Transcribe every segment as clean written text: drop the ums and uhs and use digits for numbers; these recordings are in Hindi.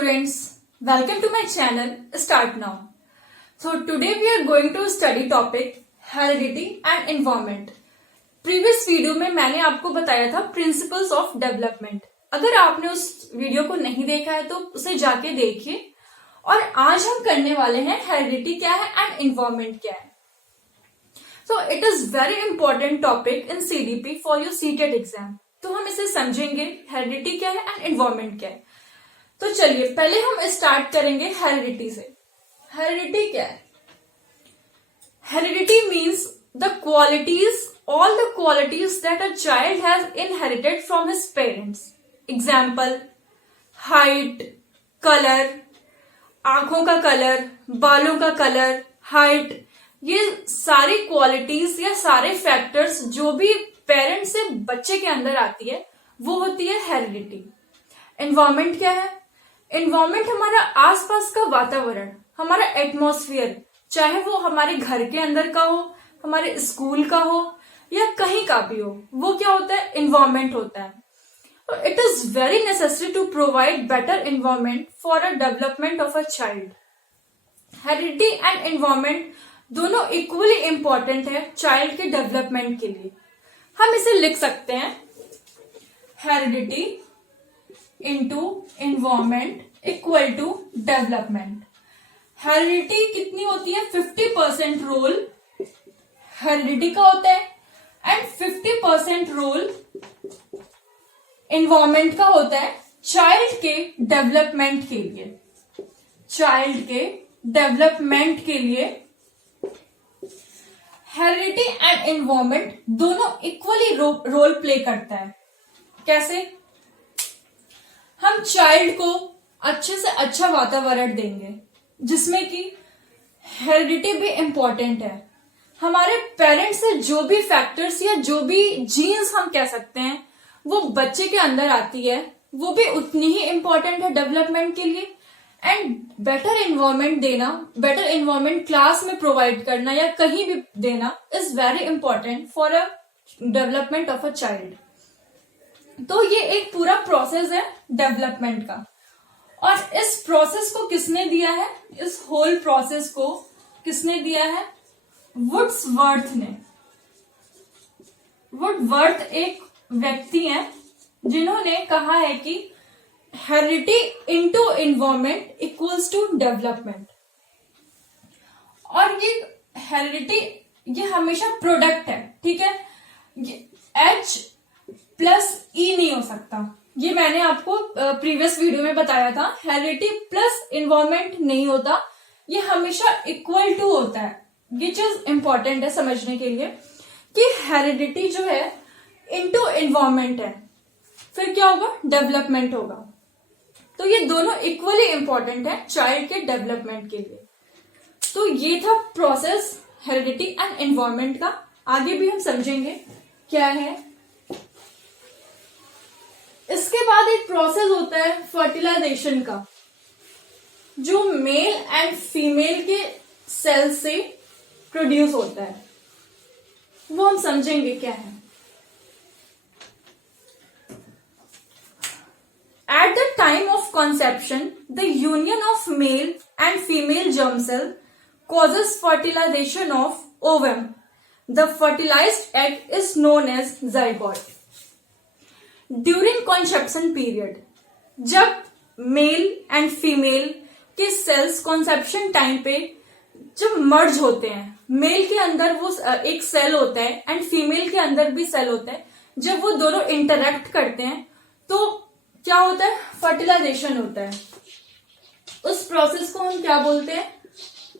students, welcome to my channel Start Now. So today we are going to study topic heredity and environment. Previous video में मैंने आपको बताया था प्रिंसिपल्स ऑफ डेवलपमेंट. अगर आपने उस वीडियो को नहीं देखा है तो उसे जाके देखिए. और आज हम करने वाले हैं हेरिडिटी क्या है एंड एनवायरनमेंट क्या है. So it is very important topic in CDP for your CTET exam. तो हम इसे समझेंगे हेरिडिटी क्या है एंड एनवायरनमेंट क्या है. तो चलिए पहले हम स्टार्ट करेंगे हेरिडिटी से. हेरिडिटी क्या है? Heredity means the qualities, all the qualities that a child has inherited from his parents. Example, height, color, आंखों का कलर, बालों का कलर, हाइट, ये सारी क्वालिटीज या सारे फैक्टर्स जो भी पेरेंट से बच्चे के अंदर आती है वो होती है हेरिडिटी. एनवायरमेंट क्या है? एनवायरमेंट हमारा आसपास का वातावरण, हमारा एटमॉस्फेयर, चाहे वो हमारे घर के अंदर का हो, हमारे स्कूल का हो या कहीं का भी हो, वो क्या होता है? एनवायरमेंट होता है. It is very necessary to provide better environment for a development of a child. Heredity and environment दोनों इक्वली इंपॉर्टेंट है चाइल्ड के डेवलपमेंट के लिए. हम इसे लिख सकते हैं heredity into environment equal to development. Heredity कितनी होती है? 50% रोल हेरिडिटी का होता है एंड 50% रोल एनवायरमेंट का होता है चाइल्ड के डेवलपमेंट के लिए. चाइल्ड के डेवलपमेंट के लिए हेरिडिटी एंड एनवायरमेंट दोनों इक्वली रोल प्ले करता है. कैसे? हम चाइल्ड को अच्छे से अच्छा वातावरण देंगे जिसमें कि हेरिडिटी भी इंपॉर्टेंट है. हमारे पेरेंट्स से जो भी फैक्टर्स या जो भी जीन्स हम कह सकते हैं वो बच्चे के अंदर आती है, वो भी उतनी ही इंपॉर्टेंट है डेवलपमेंट के लिए. एंड बेटर एनवायरनमेंट देना, बेटर एनवायरनमेंट क्लास में प्रोवाइड करना या कहीं भी देना is very important for a development of a child. तो ये एक पूरा प्रोसेस है डेवलपमेंट का. और इस प्रोसेस को किसने दिया है? इस होल प्रोसेस को किसने दिया है? वुड्सवर्थ ने. वुडवर्थ एक व्यक्ति हैं जिन्होंने कहा है कि heredity into environment equals to development. और ये हेरिडिटी ये हमेशा प्रोडक्ट है, ठीक है. H प्लस E नहीं हो सकता. ये मैंने आपको प्रीवियस वीडियो में बताया था. हेरिडिटी प्लस एनवायरनमेंट नहीं होता, ये हमेशा इक्वल टू होता है. ये चीज इंपॉर्टेंट है समझने के लिए कि हेरिडिटी जो है इनटू एनवायरनमेंट है, फिर क्या होगा? डेवलपमेंट होगा. तो ये दोनों इक्वली इंपॉर्टेंट है चाइल्ड के डेवलपमेंट के लिए. तो ये था प्रोसेस हेरिडिटी एंड एनवायरनमेंट का. आगे भी हम समझेंगे क्या है. इसके बाद एक प्रोसेस होता है फर्टिलाइजेशन का, जो मेल एंड फीमेल के सेल से प्रोड्यूस होता है. वो हम समझेंगे क्या है. At the time of conception, the union of male and female germ cell causes fertilization of ovum. The fertilized egg is known as zygote. During conception period, जब मेल एंड फीमेल के सेल्स कॉन्सेप्शन टाइम पे जब मर्ज होते हैं, मेल के अंदर वो एक सेल होता है एंड फीमेल के अंदर भी सेल होता है, जब वो दोनों इंटरेक्ट करते हैं तो क्या होता है? फर्टिलाइजेशन होता है. उस प्रोसेस को हम क्या बोलते हैं?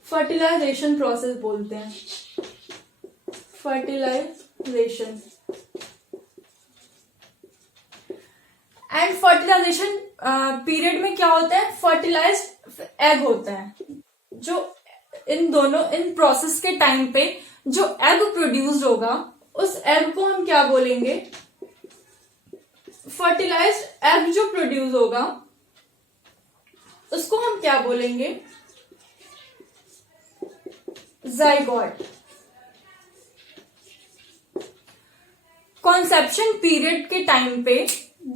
फर्टिलाइजेशन प्रोसेस बोलते हैं. फर्टिलाइजेशन. एंड फर्टिलाइजेशन पीरियड में क्या होता है? फर्टिलाइज्ड एग होता है. जो इन प्रोसेस के टाइम पे जो एग प्रोड्यूस्ड होगा उस एग को हम क्या बोलेंगे? फर्टिलाइज्ड एग जो प्रोड्यूस होगा उसको हम क्या बोलेंगे? जाइगोट. कॉन्सेप्शन पीरियड के टाइम पे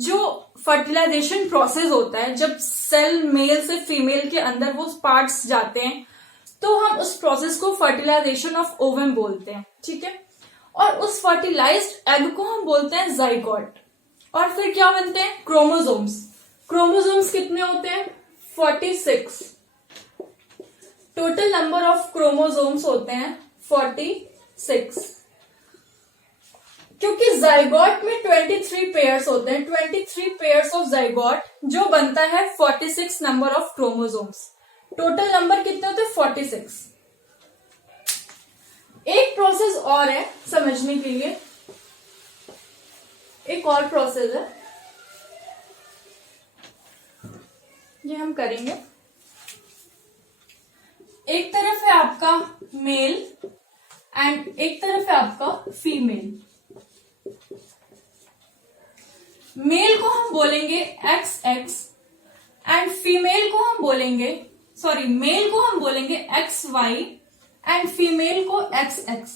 जो फर्टिलाइजेशन प्रोसेस होता है, जब सेल मेल से फीमेल के अंदर वो पार्ट्स जाते हैं, तो हम उस प्रोसेस को फर्टिलाइजेशन ऑफ ओवम बोलते हैं, ठीक है। और उस फर्टिलाइज्ड एग को हम बोलते हैं जाइगोट। और फिर क्या बनते हैं? क्रोमोसोम्स। क्रोमोसोम्स कितने होते हैं? 46। टोटल नंबर ऑफ क्रोमोसोम्स होते हैं 46। क्योंकि जाइगोट में 23 पेयर्स होते हैं, 23 पेयर्स ऑफ जाइगोट, जो बनता है 46 number of chromosomes. Total number कितने होते हैं? 46। एक प्रोसेस और है समझने के लिए, एक और प्रोसेस है, ये हम करेंगे। एक तरफ है आपका मेल एंड एक तरफ है आपका फीमेल। मेल को हम बोलेंगे XX एंड फीमेल को हम बोलेंगे, सॉरी, मेल को हम बोलेंगे XY एंड फीमेल को XX,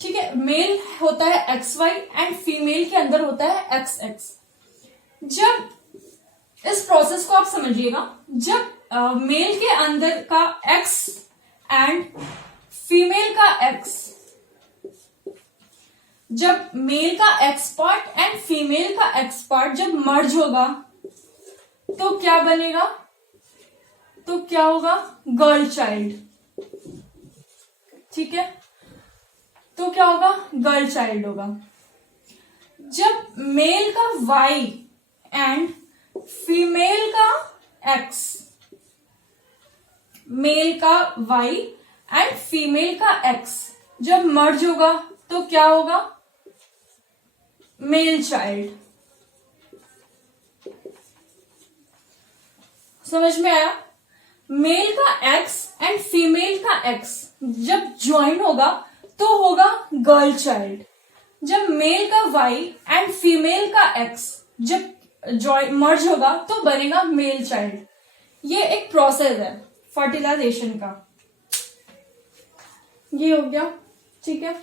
ठीक है। मेल होता है XY एंड फीमेल के अंदर होता है XX। जब इस प्रोसेस को आप समझिएगा, जब मेल के अंदर का X एंड फीमेल का X, जब मेल का X पार्ट एंड फीमेल का X पार्ट जब मर्ज होगा तो क्या बनेगा? तो क्या होगा? गर्ल चाइल्ड, ठीक है। तो क्या होगा? गर्ल चाइल्ड होगा। जब मेल का Y एंड फीमेल का X, मेल का Y एंड फीमेल का X जब मर्ज होगा तो क्या होगा? Male child. समझ में आया? मेल का X एंड फीमेल का X जब ज्वाइन होगा तो होगा गर्ल चाइल्ड। जब मेल का Y एंड फीमेल का X जब मर्ज होगा तो बनेगा मेल चाइल्ड। ये एक प्रोसेस है फर्टिलाइजेशन का। ये हो गया, ठीक है।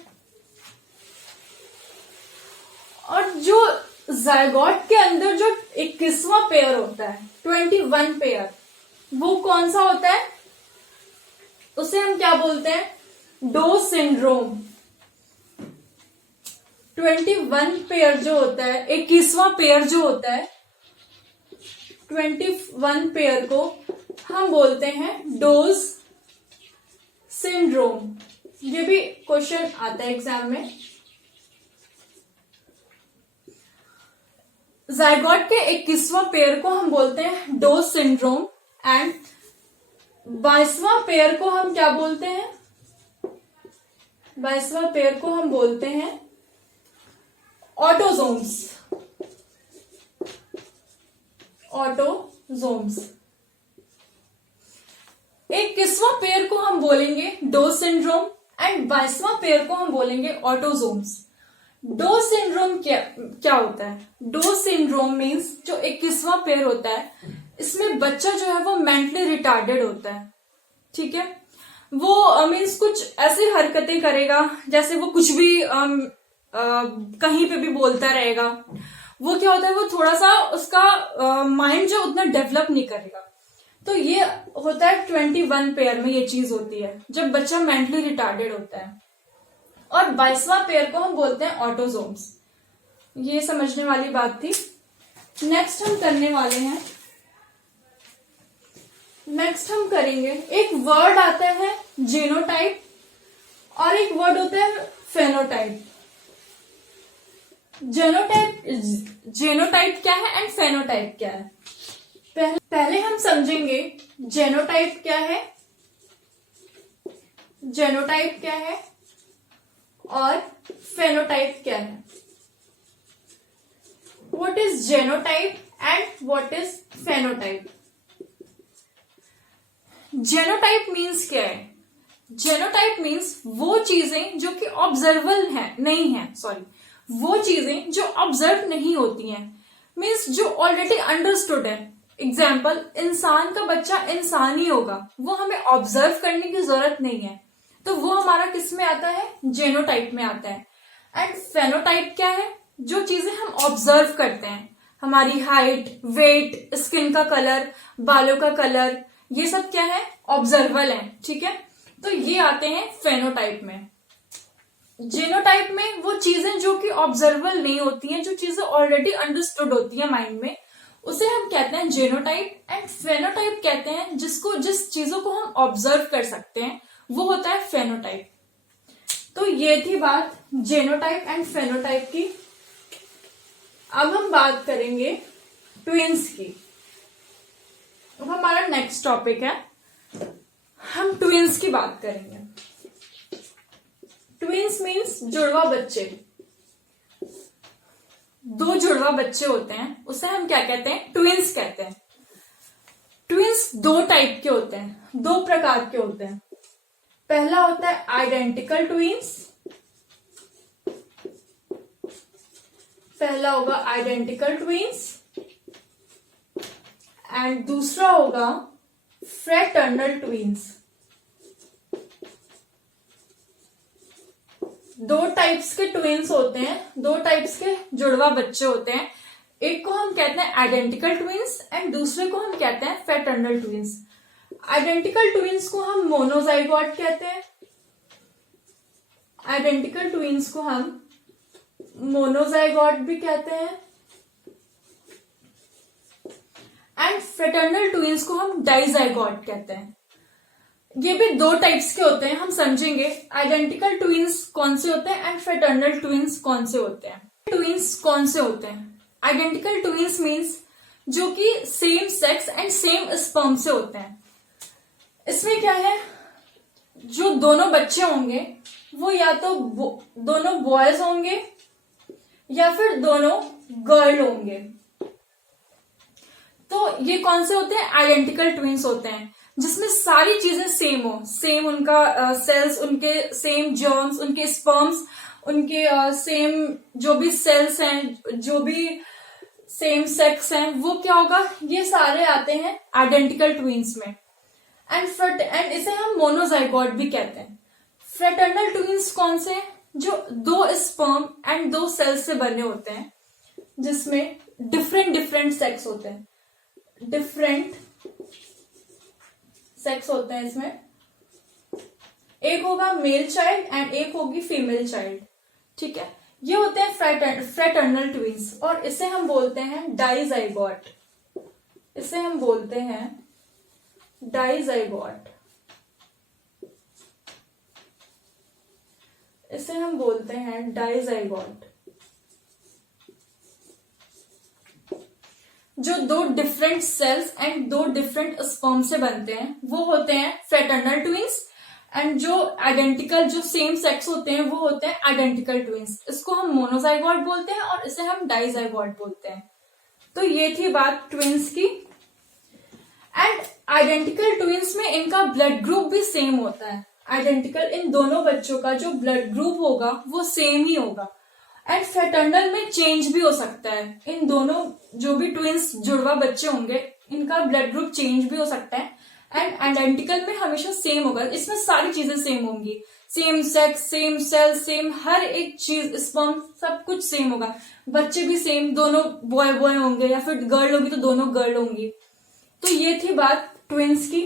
और जो जायगोट के अंदर जो 21वां पेयर होता है, 21 पेयर, वो कौन सा होता है? उसे हम क्या बोलते हैं? Dough syndrome. 21 पेयर जो होता है, 21वां पेयर जो होता है, 21 पेयर को हम बोलते हैं डोज सिंड्रोम। ये भी क्वेश्चन आता है एग्जाम में। जायगोट के 21वां पेयर को हम बोलते हैं डोज सिंड्रोम एंड 22वां पेयर को हम क्या बोलते हैं? 22वां पेयर को हम बोलते हैं ऑटोजोम्स। ऑटोजोम्स। 21वां पेयर को हम बोलेंगे डोज सिंड्रोम एंड 22वां पेयर को हम बोलेंगे ऑटोजोम्स। डो सिंड्रोम क्या होता है? डो सिंड्रोम मीन्स जो 21वां पेयर होता है, इसमें बच्चा जो है वो मेंटली रिटार्डेड होता है, ठीक है। वो मीन्स कुछ ऐसी हरकतें करेगा जैसे वो कुछ भी कहीं पे भी बोलता रहेगा। वो क्या होता है, वो थोड़ा सा उसका माइंड जो उतना डेवलप नहीं करेगा। तो ये होता है 21 पेयर में, ये चीज होती है जब बच्चा मेंटली रिटार्डेड होता है। और 22वां पेयर को हम बोलते हैं ऑटोजोम्स। ये समझने वाली बात थी। नेक्स्ट हम करने वाले हैं, नेक्स्ट हम करेंगे, एक वर्ड आता है जीनोटाइप और एक वर्ड होता है फेनोटाइप। जेनोटाइप क्या है एंड फेनोटाइप क्या है? पहले हम समझेंगे जेनोटाइप क्या है, जेनोटाइप क्या है और फेनोटाइप क्या है। What is genotype and what is phenotype? Genotype means क्या है? जेनोटाइप मीन्स वो चीजें जो कि ऑब्जर्वेबल है, नहीं है, सॉरी, वो चीजें जो ऑब्जर्व नहीं होती हैं, मीन्स जो ऑलरेडी अंडरस्टूड है। एग्जाम्पल, इंसान का बच्चा इंसान ही होगा, वो हमें ऑब्जर्व करने की जरूरत नहीं है, तो वो हमारा किस में आता है? जेनोटाइप में आता है। एंड फेनोटाइप क्या है? जो चीजें हम ऑब्जर्व करते हैं, हमारी हाइट, वेट, स्किन का कलर, बालों का कलर, ये सब क्या है, ऑब्जर्वेबल है, ठीक है। तो ये आते हैं फेनोटाइप में। जीनोटाइप में वो चीजें जो कि ऑब्जर्वेबल नहीं होती हैं, जो चीजें ऑलरेडी अंडरस्टूड होती हैं माइंड में, उसे हम कहते हैं जीनोटाइप। एंड फेनोटाइप कहते हैं जिस चीजों को हम ऑब्जर्व कर सकते हैं, वो होता है फेनोटाइप। तो ये थी बात जीनोटाइप एंड फेनोटाइप की। अब हम बात करेंगे ट्विंस की। अब हमारा नेक्स्ट टॉपिक है, हम ट्विंस की बात करेंगे। ट्विंस मीन्स जुड़वा बच्चे। दो जुड़वा बच्चे होते हैं, उसे हम क्या कहते हैं, ट्विंस कहते हैं। ट्विंस दो टाइप के होते हैं, दो प्रकार के होते हैं। पहला होता है आइडेंटिकल ट्विंस, पहला होगा आइडेंटिकल ट्विंस, एंड दूसरा होगा फ्रेटर्नल ट्विंस। दो टाइप्स के ट्विंस होते हैं, दो टाइप्स के जुड़वा बच्चे होते हैं। एक को हम कहते हैं आइडेंटिकल ट्विंस एंड दूसरे को हम कहते हैं फ्रेटर्नल ट्विंस। आइडेंटिकल ट्विंस को हम मोनोजाइगोट कहते हैं, आइडेंटिकल ट्विंस को हम मोनोजाइगोट भी कहते हैं, एंड फ्रेटर्नल ट्विंस को हम डाइजाइगोट कहते हैं। ये भी दो टाइप्स के होते हैं, हम समझेंगे आइडेंटिकल ट्विंस कौन से होते हैं एंड फ्रेटर्नल ट्विंस कौन से होते हैं। ट्विंस कौन से होते हैं? आइडेंटिकल ट्विंस मीन्स जो कि same sex and same sperm से होते हैं। इसमें क्या है, जो दोनों बच्चे होंगे वो या तो दोनों बॉयज होंगे या फिर दोनों गर्ल होंगे। तो ये कौन से होते हैं? आइडेंटिकल ट्विंस होते हैं, जिसमें सारी चीजें सेम हो, सेम उनका सेल्स, उनके सेम जर्म्स, उनके स्पर्म्स, उनके सेम जो भी सेल्स हैं, जो भी सेम सेक्स हैं, वो क्या होगा, ये सारे आते हैं आइडेंटिकल ट्विंस में। एंड इसे हम मोनोजाइगोट भी कहते हैं। फ्रेटर्नल ट्विंस कौन से? जो दो स्पर्म एंड दो सेल्स से बने होते हैं, जिसमें डिफरेंट सेक्स होते हैं, डिफरेंट सेक्स होते हैं। इसमें एक होगा मेल चाइल्ड एंड एक होगी फीमेल चाइल्ड, ठीक है। ये होते हैं फ्रेटर्नल ट्विंस, और इसे हम बोलते हैं डाइजाइगोट। इसे हम बोलते हैं डाइजाइगोट, इसे हम बोलते हैं डाइजाइगोट। जो दो डिफरेंट सेल्स एंड दो डिफरेंट स्पर्म से बनते हैं वो होते हैं फ्रेटर्नल ट्विंस, एंड जो आइडेंटिकल, जो सेम सेक्स होते हैं वो होते हैं आइडेंटिकल ट्विंस। इसको हम मोनोजाइगोट बोलते हैं और इसे हम डाइजाइगोट बोलते हैं। तो ये थी बात ट्विंस की। एंड आइडेंटिकल ट्विंस में इनका ब्लड ग्रुप भी सेम होता है। आइडेंटिकल, इन दोनों बच्चों का जो ब्लड ग्रुप होगा वो सेम ही होगा। एंड फ्रेटर्नल में चेंज भी हो सकता है। इन दोनों जो भी ट्विंस जुड़वा बच्चे होंगे, इनका ब्लड ग्रुप चेंज भी हो सकता है। एंड आइडेंटिकल में हमेशा सेम होगा, इसमें सारी चीजें सेम होंगी, same sex, same cell, same हर एक चीज, स्पर्म, सब कुछ सेम होगा। बच्चे भी सेम, दोनों बॉय बॉय होंगे, या फिर गर्ल होगी तो दोनों गर्ल होंगी। तो ये थी बात ट्विंस की।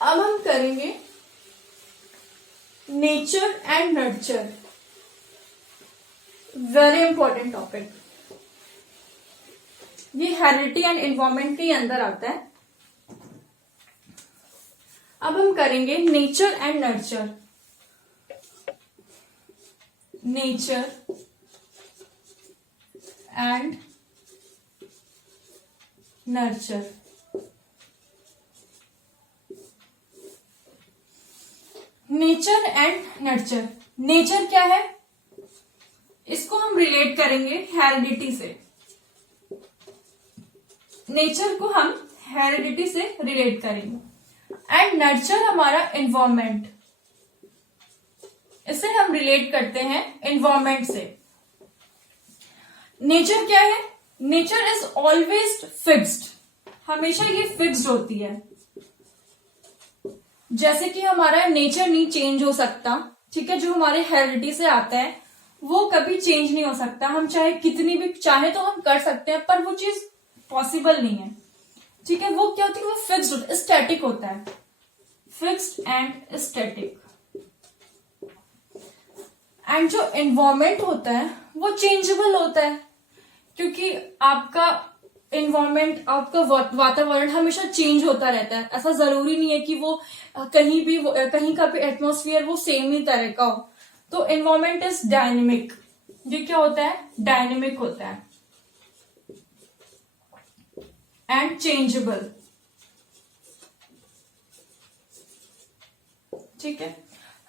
अब हम करेंगे nature and nurture, very important topic. ये हेरिडिटी एंड एनवायरमेंट के अंदर आता है। अब हम करेंगे nature and nurture. Nature and nurture. Nature and nurture. Nature क्या है? इसको हम रिलेट करेंगे हेरिडिटी से। नेचर को हम हेरिडिटी से रिलेट करेंगे। एंड नर्चर हमारा एनवायरमेंट, इसे हम रिलेट करते हैं एनवायरमेंट से। नेचर क्या है? नेचर इज ऑलवेज फिक्स्ड, हमेशा ये फिक्स्ड होती है। जैसे कि हमारा नेचर नहीं चेंज हो सकता, ठीक है, जो हमारे हेरिडिटी से आता है वो कभी चेंज नहीं हो सकता। हम चाहे कितनी भी चाहे तो हम कर सकते हैं, पर वो चीज पॉसिबल नहीं है। ठीक है, वो क्या होती है, वो फिक्स्ड होता है, स्टैटिक होता है, फिक्स्ड एंड स्टैटिक। एंड जो एनवायरमेंट होता है वो चेंजेबल होता है, क्योंकि आपका एनवायरमेंट, आपका वातावरण हमेशा चेंज होता रहता है। ऐसा जरूरी नहीं है कि वो कहीं का भी एटमॉस्फेयर वो सेम ही तरह का हो। तो एनवायरमेंट इज डायनेमिक। ये क्या होता है, डायनेमिक होता है एंड चेंजेबल। ठीक है,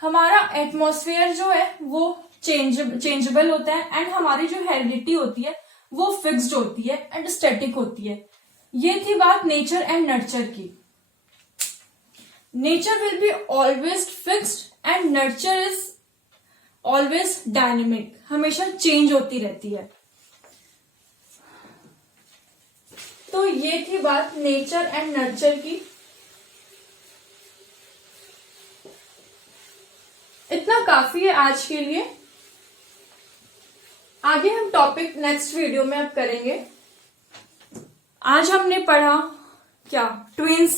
हमारा एटमॉस्फेयर जो है वो चेंजेबल होता है, एंड हमारी जो हेरिडिटी होती है वो फिक्स्ड होती है एंड स्टैटिक होती है। ये थी बात नेचर एंड नर्चर की। Nature will be always fixed and nurture is always dynamic, हमेशा चेंज होती रहती है। तो ये थी बात नेचर एंड नर्चर की। इतना काफी है आज के लिए। आगे हम टॉपिक नेक्स्ट वीडियो में अब करेंगे। आज हमने पढ़ा क्या, ट्विंस,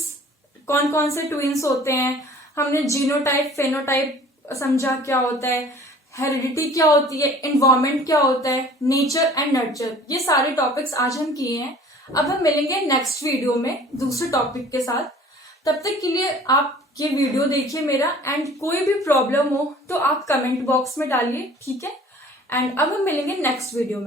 कौन कौन से ट्विंस होते हैं, हमने जीनोटाइप फेनोटाइप समझा क्या होता है, हेरिडिटी क्या होती है, एनवायरमेंट क्या होता है, नेचर एंड नर्चर, ये सारे टॉपिक्स आज हम किए हैं। अब हम मिलेंगे नेक्स्ट वीडियो में दूसरे टॉपिक के साथ। तब तक के लिए आप ये वीडियो देखिए मेरा, एंड कोई भी प्रॉब्लम हो तो आप कमेंट बॉक्स में डालिए, ठीक है। एंड अब हम मिलेंगे नेक्स्ट वीडियो में।